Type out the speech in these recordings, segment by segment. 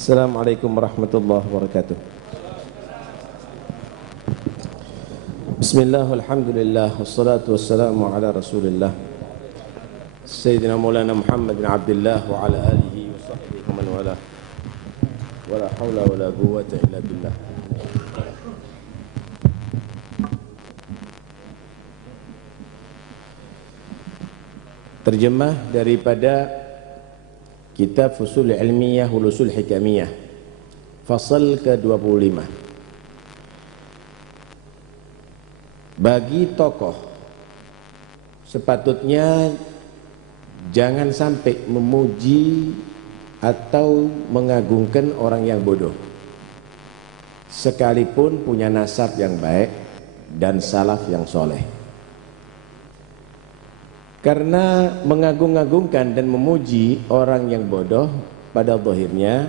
Assalamualaikum warahmatullahi wabarakatuh. Bismillah, alhamdulillah, wassalatu wassalamu ala rasulillah Sayyidina Maulana Muhammad bin Abdullah wa ala alihi wa sahbihi wa man wala wa la hawla wa la quwwata illa billah. Terjemah daripada Kitab Fusul Ilmiyah Ulusul Hikamiyah, fasal ke-25. Bagi tokoh sepatutnya jangan sampai memuji atau mengagungkan orang yang bodoh, sekalipun punya nasab yang baik dan salaf yang soleh. Karena mengagung-agungkan dan memuji orang yang bodoh pada zahirnya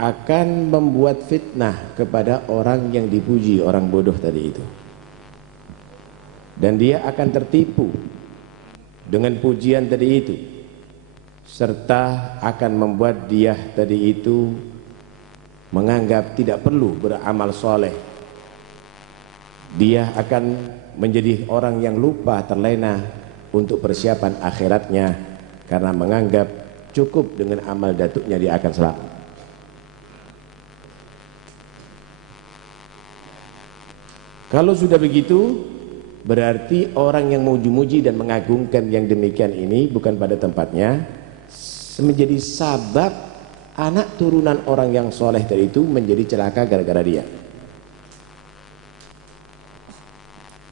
akan membuat fitnah kepada orang yang dipuji, orang bodoh tadi itu. Dan dia akan tertipu dengan pujian tadi itu, serta akan membuat dia tadi itu menganggap tidak perlu beramal soleh. Dia akan menjadi orang yang lupa, terlena untuk persiapan akhiratnya, karena menganggap cukup dengan amal datuknya dia akan selamat. Kalau sudah begitu, berarti orang yang memuji-muji dan mengagungkan yang demikian ini bukan pada tempatnya, menjadi sabab anak turunan orang yang soleh tadi itu menjadi celaka gara-gara dia.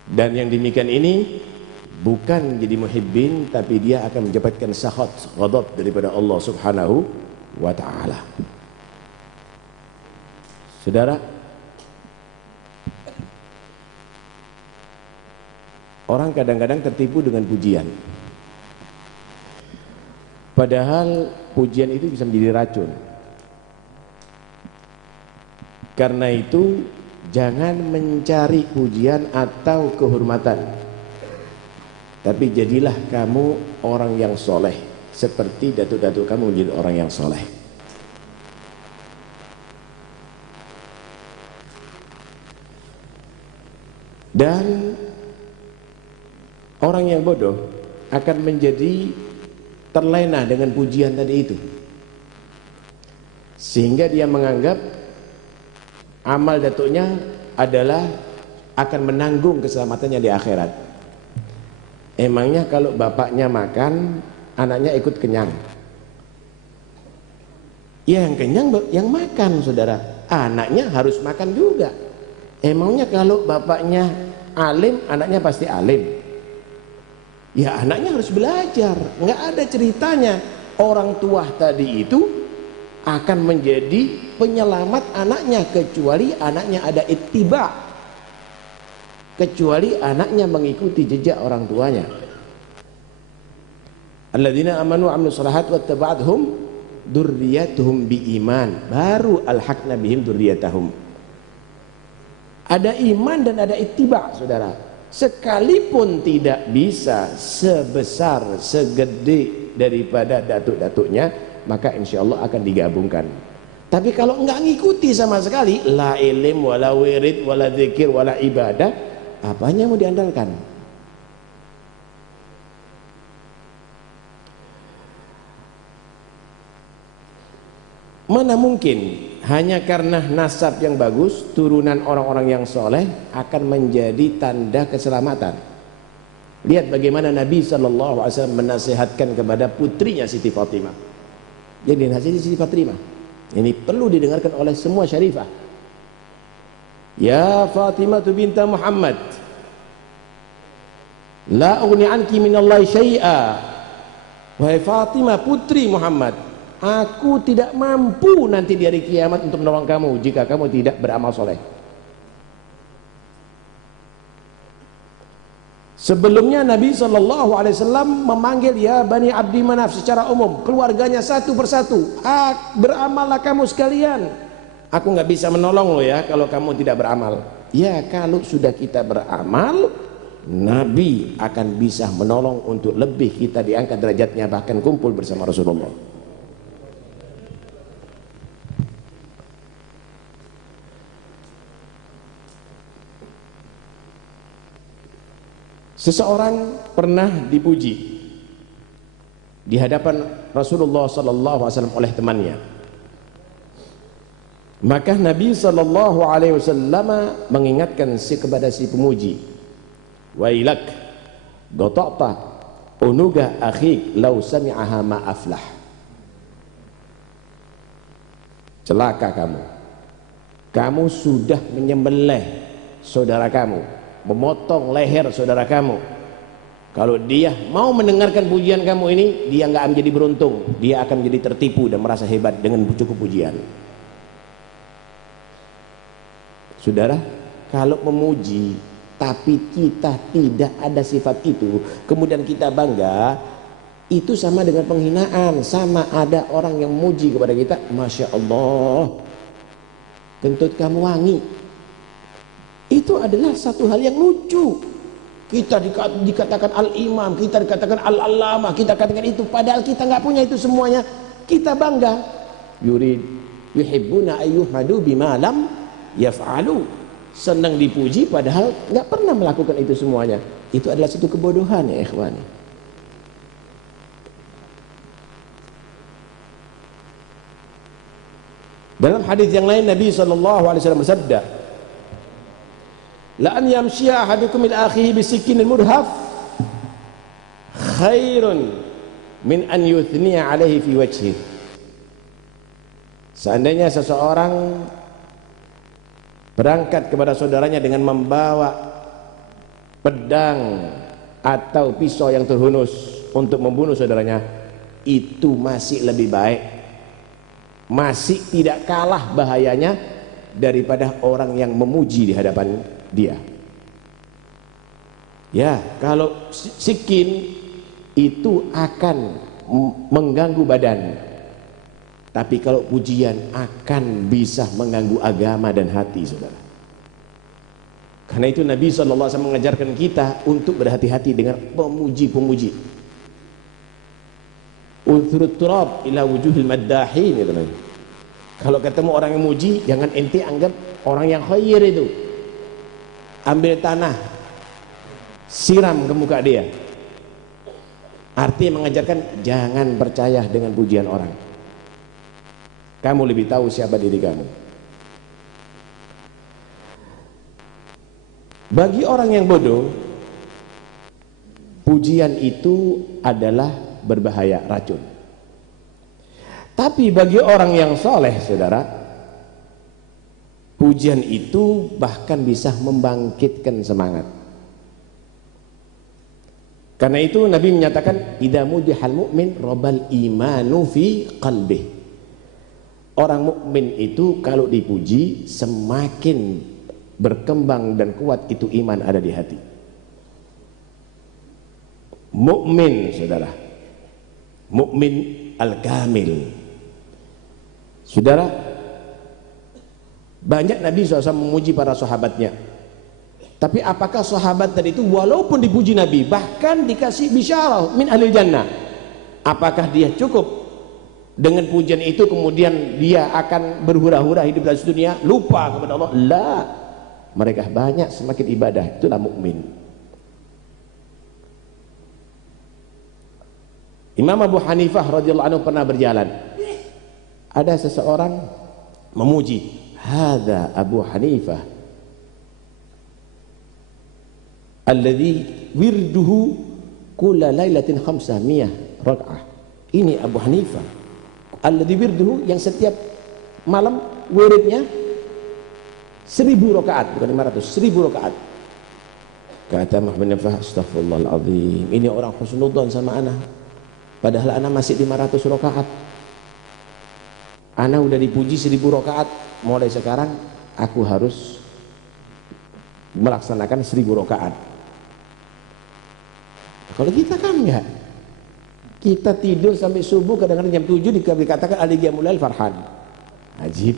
Dan yang demikian ini bukan jadi muhibbin, tapi dia akan mendapatkan sakhat, ghadab daripada Allah Subhanahu wa ta'ala. Saudara, orang kadang-kadang tertipu dengan pujian, padahal pujian itu bisa menjadi racun. Karena itu jangan mencari pujian atau kehormatan, tapi jadilah kamu orang yang soleh, seperti datuk-datuk kamu menjadi orang yang soleh. Dan orang yang bodoh akan menjadi terlena dengan pujian tadi itu, sehingga dia menganggap amal datuknya adalah akan menanggung keselamatannya di akhirat. Emangnya kalau bapaknya makan, anaknya ikut kenyang? Ya, yang kenyang yang makan, saudara. Anaknya harus makan juga. Emangnya kalau bapaknya alim, anaknya pasti alim? Ya, anaknya harus belajar. Nggak ada ceritanya orang tua tadi itu akan menjadi penyelamat anaknya, kecuali anaknya ada ittiba', kecuali anaknya mengikuti jejak orang tuanya. Alladzina amanu wa amilus shalihat wattaba'athum dzurriyyatuhum biiman, baru alhaqna bihim dzurriyyatahum. Ada iman dan ada ittiba', saudara. Sekalipun tidak bisa sebesar, segede daripada datuk-datuknya, maka insya Allah akan digabungkan. Tapi kalau enggak ngikuti sama sekali, la ilim wala wirid wala dzikir wala ibadah, apanya mau diandalkan? Mana mungkin hanya karena nasab yang bagus, turunan orang-orang yang soleh akan menjadi tanda keselamatan. Lihat bagaimana Nabi SAW menasihatkan kepada putrinya Siti Fatimah. Jadi nasihat Siti Fatimah ini perlu didengarkan oleh semua syarifah. Ya Fatimah binta Muhammad, la ughni anki minallahi syai'a. Wahai Fatimah putri Muhammad, aku tidak mampu nanti di hari kiamat untuk menolong kamu jika kamu tidak beramal soleh. Sebelumnya Nabi SAW memanggil ya Bani Abdi Manaf secara umum, keluarganya satu persatu. Beramallah kamu sekalian. Aku nggak bisa menolong lo ya kalau kamu tidak beramal. Ya, kalau sudah kita beramal, Nabi akan bisa menolong untuk lebih kita diangkat derajatnya, bahkan kumpul bersama Rasulullah. Seseorang pernah dipuji di hadapan Rasulullah sallallahu alaihi wasallam oleh temannya. Maka Nabi sallallahu alaihi wasallam mengingatkan kepada si pemuji, "Wailak, gata'ta unuga akhik law sami'aha ma aflah." Celaka kamu. Kamu sudah menyembelih saudara kamu, memotong leher saudara kamu. Kalau dia mau mendengarkan pujian kamu ini, dia nggak menjadi beruntung, dia akan menjadi tertipu dan merasa hebat dengan cukup pujian. Saudara, kalau memuji tapi kita tidak ada sifat itu, kemudian kita bangga, itu sama dengan penghinaan. Sama ada orang yang memuji kepada kita, Masya Allah, kentut kamu wangi. Itu adalah satu hal yang lucu. Kita dikatakan al-imam, kita dikatakan al-allamah, kita katakan itu, padahal kita nggak punya itu semuanya. Kita bangga. Yuhibbuna ayyuhmadu bima lam yaf'alu. Senang dipuji padahal nggak pernah melakukan itu semuanya. Itu adalah satu kebodohan ya ikhwani. Dalam hadis yang lain Nabi SAW bersabda, la an yamshiya ahadukum ila akhihi bisikin murhaf khairun min an yuthniya alaihi fi wajhi. Seandainya seseorang berangkat kepada saudaranya dengan membawa pedang atau pisau yang terhunus untuk membunuh saudaranya, itu masih lebih baik, masih tidak kalah bahayanya daripada orang yang memuji di hadapan dia. Ya, kalau sikin itu akan mengganggu badan, tapi kalau pujian akan bisa mengganggu agama dan hati, saudara. Karena itu Nabi SAW mengajarkan kita untuk berhati-hati dengan pemuji-pemuji. Unthurut turab ila wujuhil maddahin. Kalau ketemu orang yang muji, jangan ente anggap orang yang khair itu. Ambil tanah, siram ke muka dia. Artinya mengajarkan jangan percaya dengan pujian orang. Kamu lebih tahu siapa diri kamu. Bagi orang yang bodoh, pujian itu adalah berbahaya, racun. Tapi bagi orang yang soleh, saudara, pujian itu bahkan bisa membangkitkan semangat. Karena itu Nabi menyatakan, idza mudihal mu'min robal imanu fi qalbih. Orang mukmin itu kalau dipuji semakin berkembang dan kuat itu iman ada di hati. Mukmin, saudara, mukmin al-kamil. Saudara, banyak Nabi SAW memuji para sahabatnya. Tapi apakah sahabat tadi itu walaupun dipuji Nabi, bahkan dikasih bisyarah min ahlil jannah, apakah dia cukup dengan pujian itu kemudian dia akan berhura-hura hidup di dunia, lupa kepada Allah? La, mereka banyak semakin ibadah, itulah mukmin. Imam Abu Hanifah radhiyallahu anhu pernah berjalan, ada seseorang memuji, hadza Abu Hanifah alladhi wirduhu kulla lailatin 500 rak'ah. Ini Abu Hanifah alladzi wirduhu, yang setiap malam wiridnya 1000 rakaat, bukan 500, 1000 rakaat. Kata Muhammad bin Fah, astaghfirullahaladzim, ini orang husnudzon sama ana, padahal ana masih 500 rakaat. Ana udah dipuji 1000 rakaat, mulai sekarang aku harus melaksanakan 1000 rakaat. Kalau kita kan enggak, kita tidur sampai subuh, kadang-kadang jam 7 dikatakan al-qiyamul lail farhan. Ajib.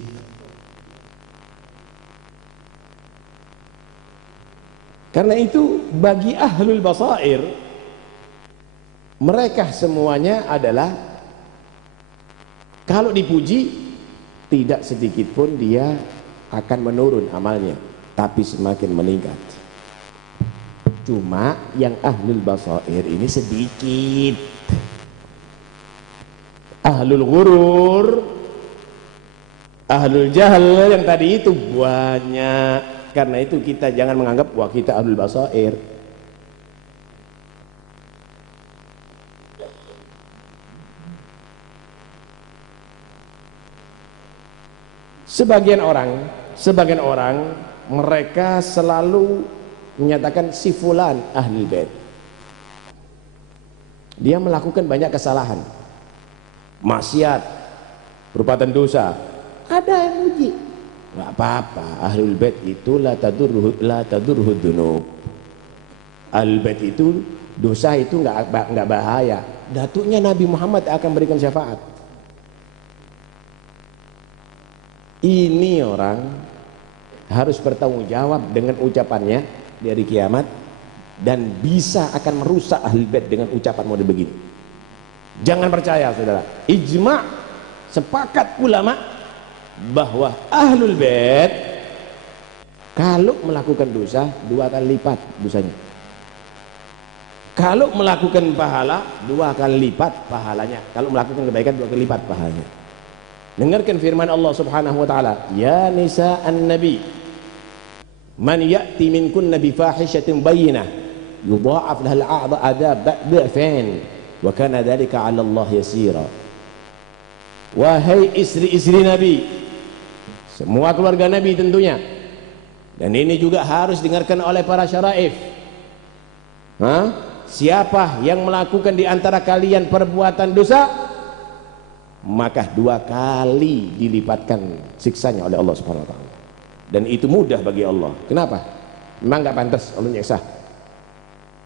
Karena itu bagi ahlul basair, mereka semuanya adalah kalau dipuji tidak sedikit pun dia akan menurun amalnya, tapi semakin meningkat. Cuma yang ahlul basair ini sedikit. Ahlul ghurur, ahlul jahl yang tadi itu banyak. Karena itu kita jangan menganggap wah kita ahlul basair. Sebagian orang mereka selalu menyatakan si fulan ahli bait. Dia melakukan banyak kesalahan, maksiat, perbuatan dosa. Ada yang muji, nggak apa-apa. Ahlul bait itu la tadurruhu dzunub. Ahlul bait itu dosa itu nggak bahaya. Datuknya Nabi Muhammad akan berikan syafaat. Ini orang harus bertanggung jawab dengan ucapannya di hari kiamat, dan bisa akan merusak ahlul bait dengan ucapan model begini. Jangan percaya saudara, ijma' sepakat ulama bahwa ahlul bait kalau melakukan dosa 2 kali lipat dosanya, kalau melakukan pahala 2 kali lipat pahalanya, kalau melakukan kebaikan 2 kali lipat pahalanya. Dengarkan firman Allah Subhanahu wa taala, ya nisa'an nabi man ya'ti minkunna bi fahishatin bayyinah yudha'af lahal 'adzab dha'fain wa kana dzalika 'ala Allah yasira. Wahai istri-istri Nabi, semua keluarga Nabi tentunya, dan ini juga harus dengarkan oleh para syaraif. Siapa yang melakukan di antara kalian perbuatan dosa, maka 2 kali dilipatkan siksanya oleh Allah Subhanahu wa taala. Dan itu mudah bagi Allah. Kenapa? Memang nggak pantas Allah nyiksa.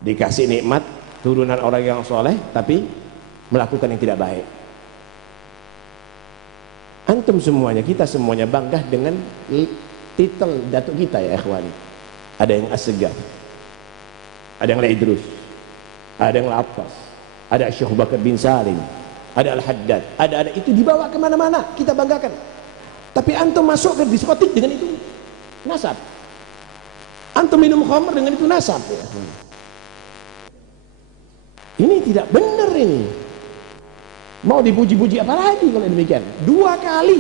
Dikasih nikmat turunan orang yang soleh tapi melakukan yang tidak baik. Antum semuanya, kita semuanya bangga dengan titel datuk kita ya ikhwani. Ada yang As-Segar, ada yang Idrus, ada yang Al-Attas, ada Syekh Bakar bin Salim, ada Al-Haddad, ada itu dibawa kemana-mana, kita banggakan. Tapi antum masuk ke diskotik dengan itu nasab, antum minum khamr dengan itu nasab ya. Ini tidak benar ini. Mau dipuji-puji apa lagi kalau demikian? 2 kali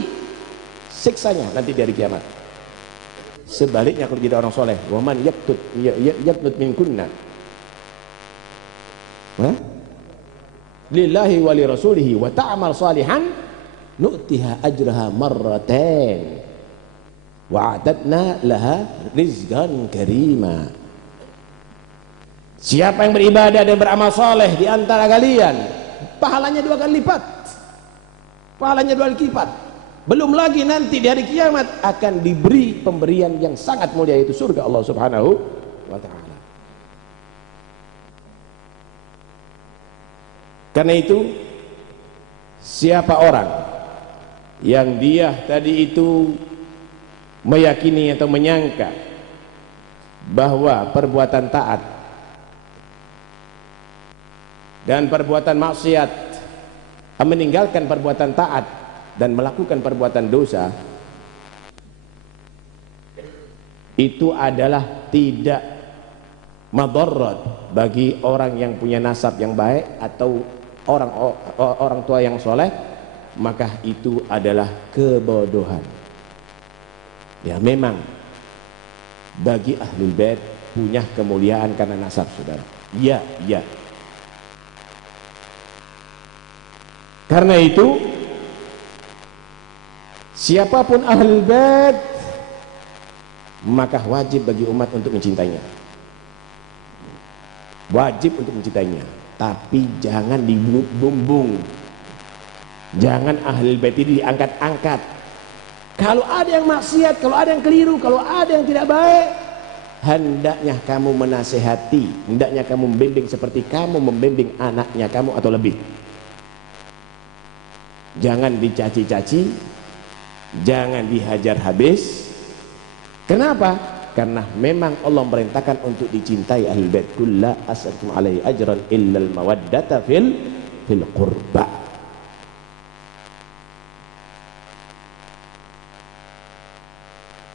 siksanya nanti di hari kiamat. Sebaliknya kalau kita orang soleh, waman yaqtut minkunna lillahi wa li rasulihi wa ta'mal salihan nu'tiha ajraha marratain wa a'tadna laha rizqan karima. Siapa yang beribadah dan beramal soleh di antara kalian, pahalanya 2 kali lipat, pahalanya 2 kali lipat. Belum lagi nanti di hari kiamat akan diberi pemberian yang sangat mulia, yaitu surga Allah Subhanahu wa ta'ala. Karena itu siapa orang yang dia tadi itu meyakini atau menyangka bahwa perbuatan taat dan perbuatan maksiat, meninggalkan perbuatan taat dan melakukan perbuatan dosa, itu adalah tidak madarat bagi orang yang punya nasab yang baik atau orang tua yang soleh, maka itu adalah kebodohan. Ya memang bagi ahlul bait punya kemuliaan karena nasab saudara, ya. Karena itu siapapun ahlul bait maka wajib bagi umat untuk mencintainya, wajib untuk mencintainya. Tapi jangan dibumbung, jangan ahlul bait ini diangkat-angkat. Kalau ada yang maksiat, kalau ada yang keliru, kalau ada yang tidak baik, hendaknya kamu menasehati, hendaknya kamu membimbing seperti kamu membimbing anaknya kamu atau lebih. Jangan dicaci-caci, jangan dihajar habis. Kenapa? Karena memang Allah merintahkan untuk dicintai ahlul bait. Kulla as'altum alaihi ajran illal mawaddata fil qurba.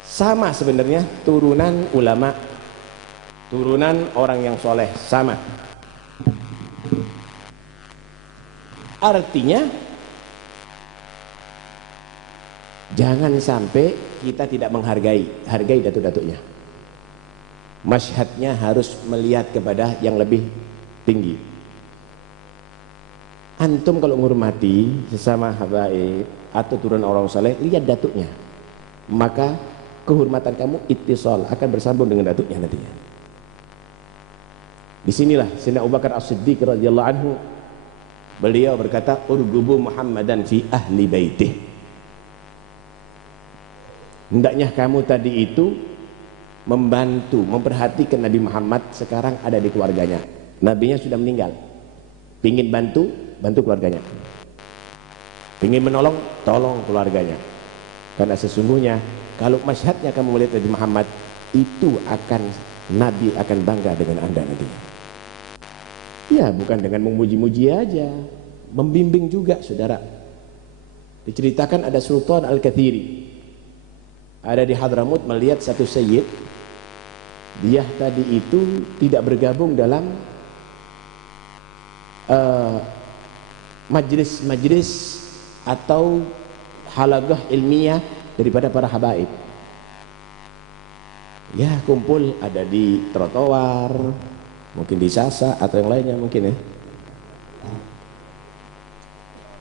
Sama sebenarnya turunan ulama turunan orang yang soleh, sama. Artinya jangan sampai kita tidak hargai datuk-datuknya. Masyhadnya harus melihat kepada yang lebih tinggi. Antum kalau menghormati sesama habaib atau turunan orang saleh, lihat datuknya, maka kehormatan kamu ittisal, akan bersambung dengan datuknya nantinya. Disinilah Sayyidina Abu Bakar As-Siddiq radhiyallahu anhu, beliau berkata, urgubu Muhammadan fi ahli baitih. Hendaknya kamu tadi itu membantu, memperhatikan Nabi Muhammad sekarang ada di keluarganya. Nabinya sudah meninggal, pingin bantu keluarganya, pingin menolong, tolong keluarganya. Karena sesungguhnya kalau masyhadnya kamu melihat Nabi Muhammad, itu Nabi akan bangga dengan anda nantinya. Ya, bukan dengan memuji-muji aja, membimbing juga, saudara. Diceritakan ada Sultan Al-Kathiri ada di Hadramut, melihat satu sayyid, dia tadi itu tidak bergabung dalam majlis-majlis atau halaqah ilmiah daripada para habaib. Ya, kumpul ada di trotoar, mungkin di Sasa atau yang lainnya mungkin ya.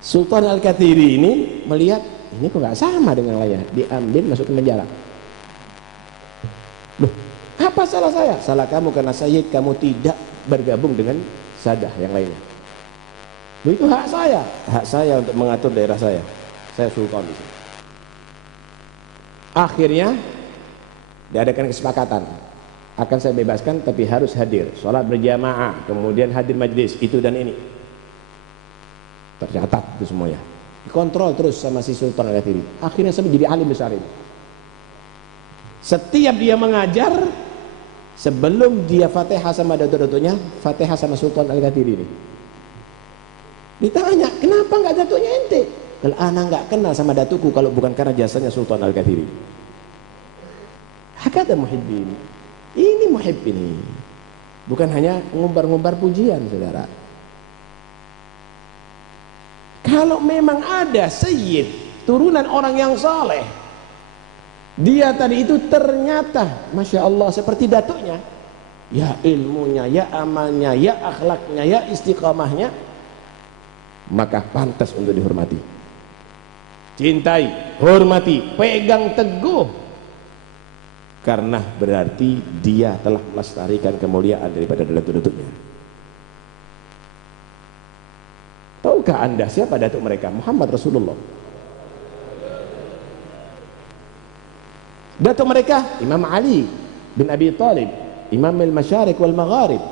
Sultan Al-Kathiri ini melihat, ini kok nggak sama dengan lainnya, diambil masuk ke penjara. Loh, apa salah saya? Salah kamu karena sayyid kamu tidak bergabung dengan sadah yang lainnya. Loh, itu hak saya untuk mengatur daerah saya sultan di sini. Akhirnya diadakan kesepakatan, akan saya bebaskan tapi harus hadir sholat berjamaah, kemudian hadir majlis itu dan ini, tercatat itu semuanya, dikontrol terus sama si Sultan Al-Kathiri. Akhirnya sampai jadi alim besar ini. Setiap dia mengajar, sebelum dia Fatihah sama datuk-datuknya, Fatihah sama Sultan Al-Kathiri ini. Ditanya, kenapa nggak datuknya ente? Kalau anak nggak kenal sama datukku kalau bukan karena jasanya Sultan Al-Kathiri. Hakata muhibbin. Ini muhibb ini, bukan hanya ngumbar-ngumbar pujian, saudara. Kalau memang ada sayyid turunan orang yang saleh, dia tadi itu ternyata masya Allah seperti datuknya, ya ilmunya, ya amalnya, ya akhlaknya, ya istiqamahnya, maka pantas untuk dihormati, cintai, hormati, pegang teguh, karena berarti dia telah melestarikan kemuliaan daripada datuk-datuknya. Tahukah anda siapa datuk mereka? Muhammad Rasulullah. Datuk mereka Imam Ali bin Abi Thalib, Imam al-Masyariq wal Magharib,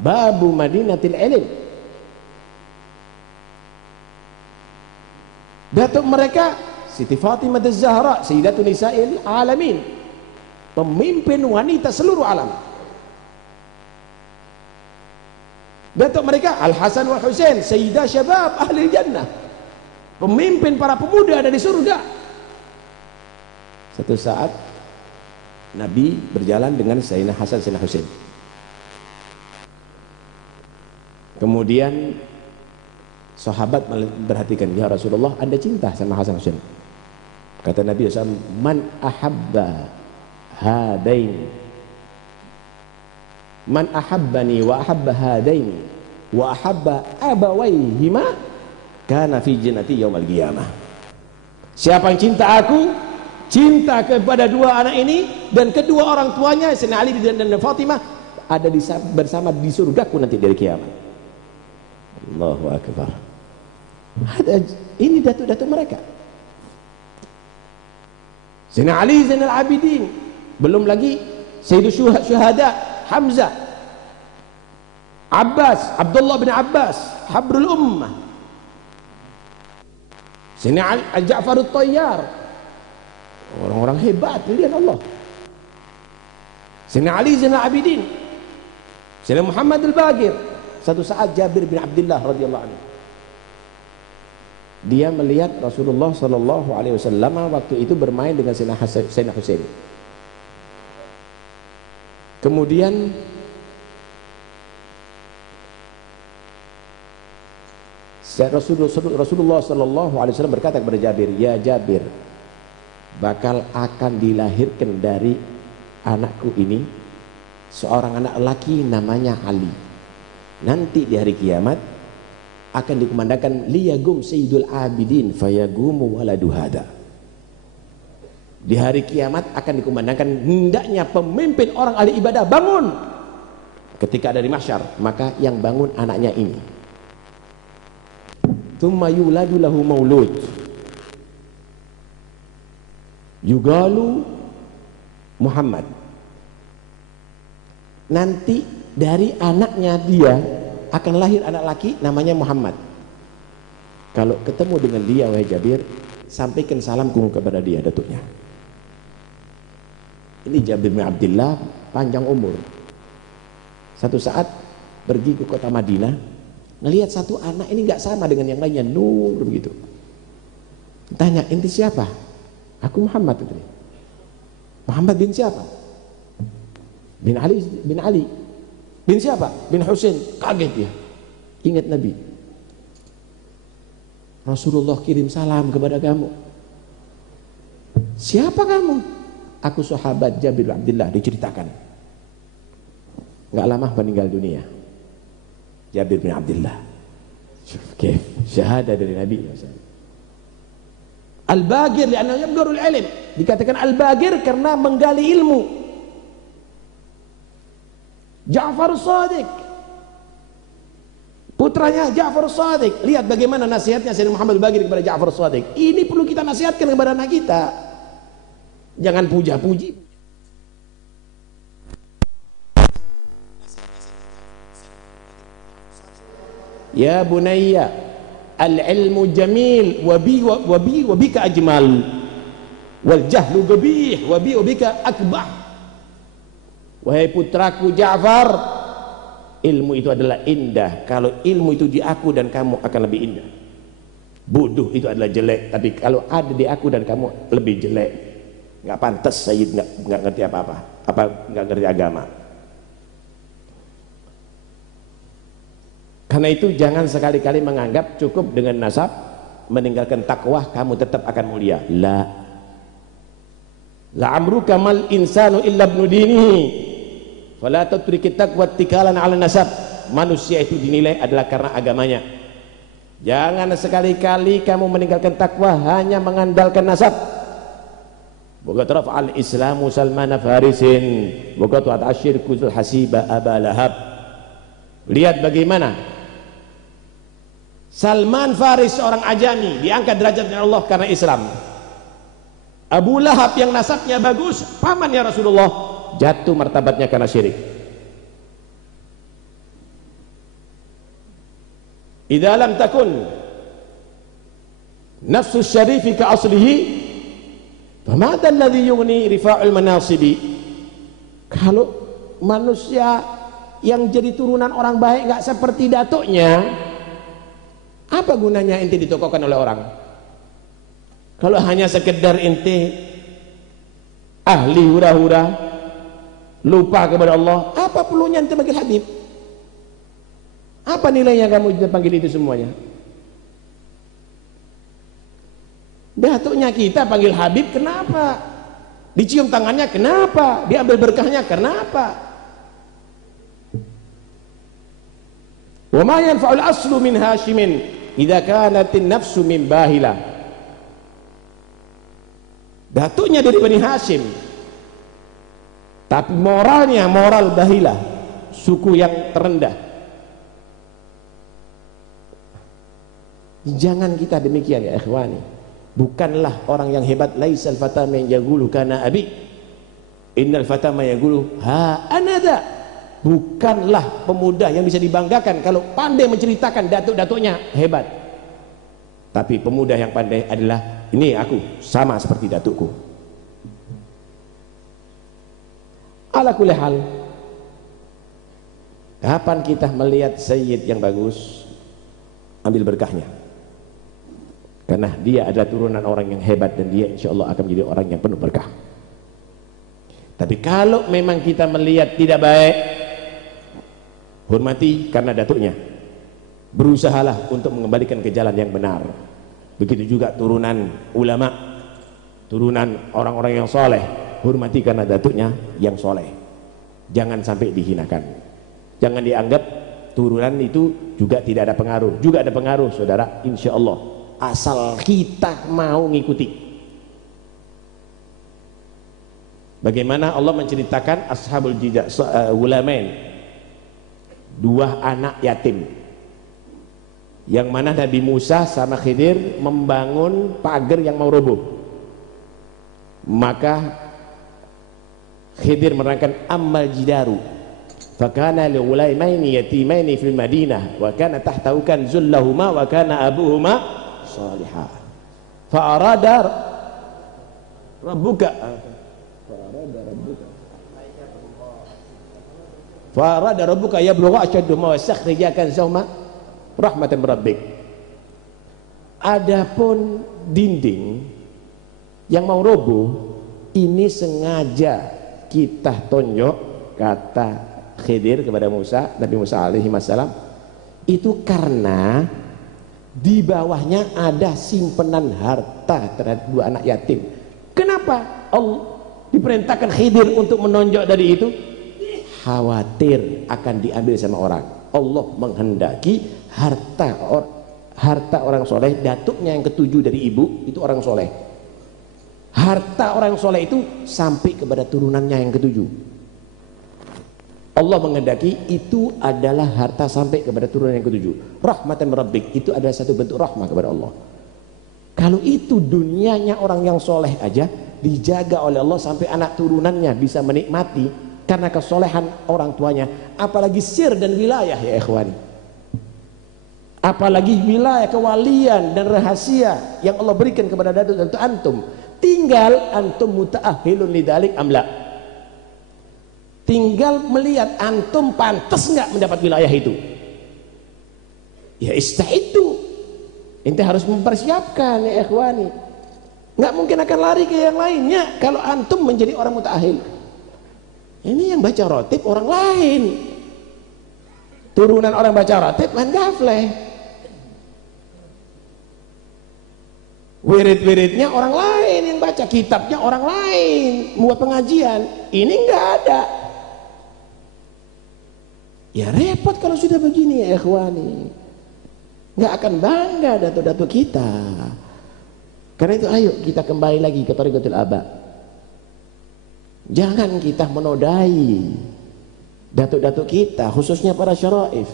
Babu Madinatil Ilm. Datuk mereka Siti Fatimah Az-Zahra, Sayyidatun Nisa'il Alamin, pemimpin wanita seluruh alam. Datuk mereka Al-Hasan wal Husain, Sayyidah Syabab Ahli Jannah, pemimpin para pemuda ada di surga. Satu saat Nabi berjalan dengan Sayyidina Hasan, Sayyidina Husain. Kemudian sahabat memperhatikan, ya Rasulullah, anda cinta sama Hasan Husain? Kata Nabi SAW, man ahabba hadain, man ahabbani wa ahabba hadaini wa ahabba abawaihima kana fi jannati yaumal qiyamah. Siapa yang cinta aku, cinta kepada dua anak ini dan kedua orang tuanya Sayyidina Ali dan Fatimah, ada bersama di surgaku nanti dari kiamat. Allahu akbar. Ini datuk-datuk mereka. Sayyidina Ali Zainal Abidin, belum lagi Sayyidul Syuhada Hamzah, Abbas, Abdullah bin Abbas, Habrul Ummah, Sayyidina Al-Ja'far At-Tayyar, orang-orang hebat pilihan Allah. Sayyidina Ali Zainal Abidin, Sayyidina Muhammad Al-Baqir. Satu saat Jabir bin Abdullah radhiyallahu anhu, dia melihat Rasulullah sallallahu alaihi wasallam waktu itu bermain dengan Sayyidina Husain. Kemudian Rasulullah sallallahu alaihi wasallam berkata kepada Jabir, "Ya Jabir, bakal akan dilahirkan dari anakku ini seorang anak laki namanya Ali. Nanti di hari kiamat akan dikumandangkan liyagum sayyidul abidin fayagumu waladu hada." Di hari kiamat akan dikumandangkan hendaknya pemimpin orang ahli ibadah bangun. Ketika ada di mahsyar, maka yang bangun anaknya ini. Tsumma yuladu lahu maulud yugalu Muhammad. Nanti dari anaknya dia akan lahir anak laki namanya Muhammad. Kalau ketemu dengan dia wahai Jabir, sampaikan salamku kepada dia, datuknya. Ini Jabir bin Abdullah panjang umur. Satu saat pergi ke kota Madinah, ngelihat satu anak ini nggak sama dengan yang lainnya, nur begitu. Tanya, inti siapa? Aku Muhammad itu. Muhammad bin siapa? Bin Ali, bin Ali. Bin siapa? Bin Husain. Kaget dia. Ingat Nabi. Rasulullah kirim salam kepada kamu. Siapa kamu? Aku sahabat Jabir bin Abdullah, diceritakan. Enggak lama meninggal dunia. Jabir bin Abdullah. Oke, syahadah dari Nabi. Al-Bagir li'annahu yabgharul ilm. Dikatakan Al-Bagir karena menggali ilmu. Ja'far Shadiq, putranya Ja'far Shadiq. Lihat bagaimana nasihatnya Sayyidina Muhammad Al-Bagir kepada Ja'far Shadiq. Ini perlu kita nasihatkan kepada anak kita. Jangan puja-puji. Ya bunayya, al-ilmu jamil wa bika ajmal, wal jahlu qabih wa bika akbah. Wahai putraku Ja'far, ilmu itu adalah indah. Kalau ilmu itu di aku dan kamu akan lebih indah. Bodoh itu adalah jelek, tapi kalau ada di aku dan kamu lebih jelek. Nggak pantas Sayyid nggak ngerti apa-apa, nggak ngerti agama. Karena itu jangan sekali-kali menganggap cukup dengan nasab, meninggalkan takwa kamu tetap akan mulia. La amruka mal insanu illa ibnu dinihi fala tatriki taqwa tikalan ala nasab. Manusia itu dinilai adalah karena agamanya. Jangan sekali-kali kamu meninggalkan takwa hanya mengandalkan nasab. Bogat rafa'al islamu Salman Farisin, bogat wa'at asyirku zul hasiba Aba Lahab. Lihat bagaimana Salman Faris, seorang ajami, diangkat derajatnya Allah karena Islam. Abu Lahab yang nasabnya bagus, pamannya Rasulullah, jatuh martabatnya karena syirik. Idza lam takun nafsu syarifi ka aslihi famada alladhi yughni rifa'ul manasibi. Kalau manusia yang jadi turunan orang baik nggak seperti datuknya, apa gunanya ente ditokohkan oleh orang? Kalau hanya sekedar ente ahli hura-hura, lupa kepada Allah, apa perlunya ente panggil Habib? Apa nilainya kamu panggil itu semuanya? Datuknya kita panggil Habib, kenapa? Dicium tangannya, kenapa? Diambil berkahnya, kenapa? Wa ma yanfa'ul aslu min Hashimin idza kanatin nafsu min Bahilah. Datuknya dari Bani Hashim, tapi moralnya moral Bahilah, suku yang terendah. Jangan kita demikian ya ikhwani. Bukanlah orang yang hebat, laisal fata man yaqulu kana abi, innal fata man yaqulu ha anada. Bukanlah pemuda yang bisa dibanggakan kalau pandai menceritakan datuk-datuknya hebat, tapi pemuda yang pandai adalah ini aku sama seperti datukku. Ala kulli hal, kapan kita melihat sayyid yang bagus, ambil berkahnya, karena dia adalah turunan orang yang hebat dan dia insya Allah akan menjadi orang yang penuh berkah. Tapi kalau memang kita melihat tidak baik, hormati karena datuknya. berusahalah untuk mengembalikan ke jalan yang benar. Begitu juga turunan ulama, turunan orang-orang yang soleh, hormati karena datuknya yang soleh, jangan sampai dihinakan. Jangan dianggap turunan itu juga tidak ada pengaruh. Juga ada pengaruh saudara, insya Allah, asal kita mau ngikuti. Bagaimana Allah menceritakan ashabul gulamain, dua anak yatim, yang mana Nabi Musa sama Khidir membangun pagar yang mau roboh. Maka Khidir menerangkan ammal jidaru fakana li ghulamaini yatimaini fil madinah wa kana tahtahu kanzul lahumā wa kana abuhuma salihah fa arada rabbuka farada rabbuka yablugha ashaddu ma wasakhrijakan zawma rahmatan rabbik. Adapun dinding yang mau roboh ini sengaja kita tonjok, kata Khidir kepada Musa, Nabi Musa alaihi wassalam, itu karena di bawahnya ada simpenan harta terhadap dua anak yatim. Kenapa Allah diperintahkan Khidir untuk menonjok dari itu? Khawatir akan diambil sama orang. Allah menghendaki harta orang soleh, datuknya yang ketujuh dari ibu itu orang soleh. Harta orang soleh itu sampai kepada turunannya yang ketujuh. Allah menghendaki itu adalah harta sampai kepada turunan yang ketujuh. Rahmatan rabbik, itu adalah satu bentuk rahmah kepada Allah. Kalau itu dunianya orang yang soleh aja dijaga oleh Allah sampai anak turunannya bisa menikmati karena kesolehan orang tuanya, apalagi sir dan wilayah ya ikhwani, apalagi wilayah kewalian dan rahasia yang Allah berikan kepada datu antum. Tinggal antum muta'ahhilun lidalik amla, tinggal melihat antum pantas nggak mendapat wilayah itu. Ya istaidu, ente harus mempersiapkan ya ikhwani. Nggak mungkin akan lari ke yang lainnya kalau antum menjadi orang muta'ahhil. Ini yang baca rotib orang lain, turunan orang baca rotib kan gafleh, wirid-wiridnya orang lain yang baca, kitabnya orang lain buat pengajian, ini nggak ada. Ya repot kalau sudah begini ya ikhwani, nggak akan bangga datuk-datuk kita. Karena itu ayo kita kembali lagi ke Thariqatul Aba. Jangan kita menodai datuk-datuk kita, khususnya para syaraif.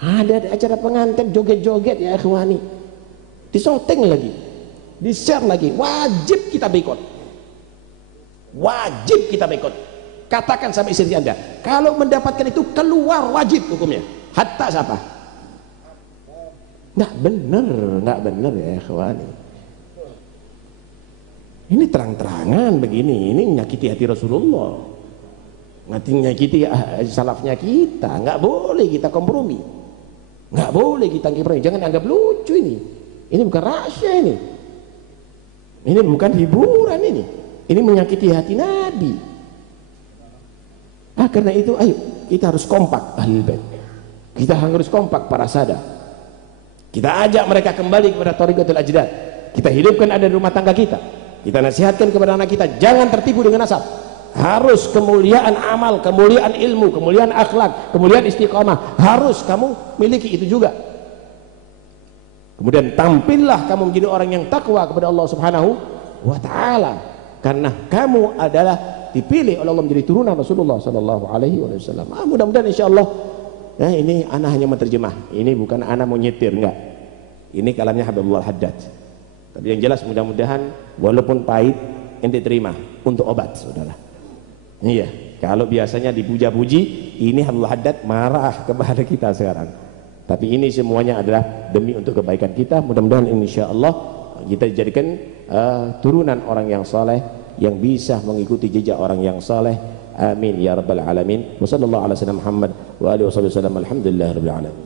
Ada acara pengantin joget-joget ya ikhwani, disoteng lagi, di-share lagi, wajib kita boikot. Wajib kita boikot. Katakan sama istri Anda, kalau mendapatkan itu keluar, wajib hukumnya. Hatta siapa? Nggak bener ya ikhwani. Ini terang-terangan begini, ini menyakiti hati Rasulullah, menyakiti salafnya kita. Nggak boleh kita kompromi, nggak boleh kita kompromi. Jangan anggap lucu ini bukan rahasia ini bukan hiburan, ini menyakiti hati Nabi. Karena itu ayo kita harus kompak Ahlul Bait, kita harus kompak para sada, kita ajak mereka kembali kepada Thariqatul Ajdad, kita hidupkan ada di rumah tangga kita. Kita nasihatkan kepada anak kita, jangan tertipu dengan nasab. Harus kemuliaan amal, kemuliaan ilmu, kemuliaan akhlak, kemuliaan istiqamah, harus kamu miliki itu juga. Kemudian tampillah kamu menjadi orang yang takwa kepada Allah Subhanahu wa taala, karena kamu adalah dipilih oleh Allah menjadi turunan Rasulullah sallallahu alaihi wasallam. Mudah-mudahan insyaallah ya, ini ana hanya menterjemah. Ini bukan ana mau nyetir, enggak. Ini kalamnya Habibullah Haddad. Tapi yang jelas mudah-mudahan walaupun pahit ente terima untuk obat saudara. Iya, kalau biasanya dipuja-puji, ini Habibullah Haddad marah kepada kita sekarang. Tapi ini semuanya adalah demi untuk kebaikan kita. Mudah-mudahan insyaallah kita dijadikan turunan orang yang saleh yang bisa mengikuti jejak orang yang saleh. Amin ya rabbal alamin. Wassallallahu ala sayyidina Muhammad wa alihi wasallam. Alhamdulillahirabbil alamin.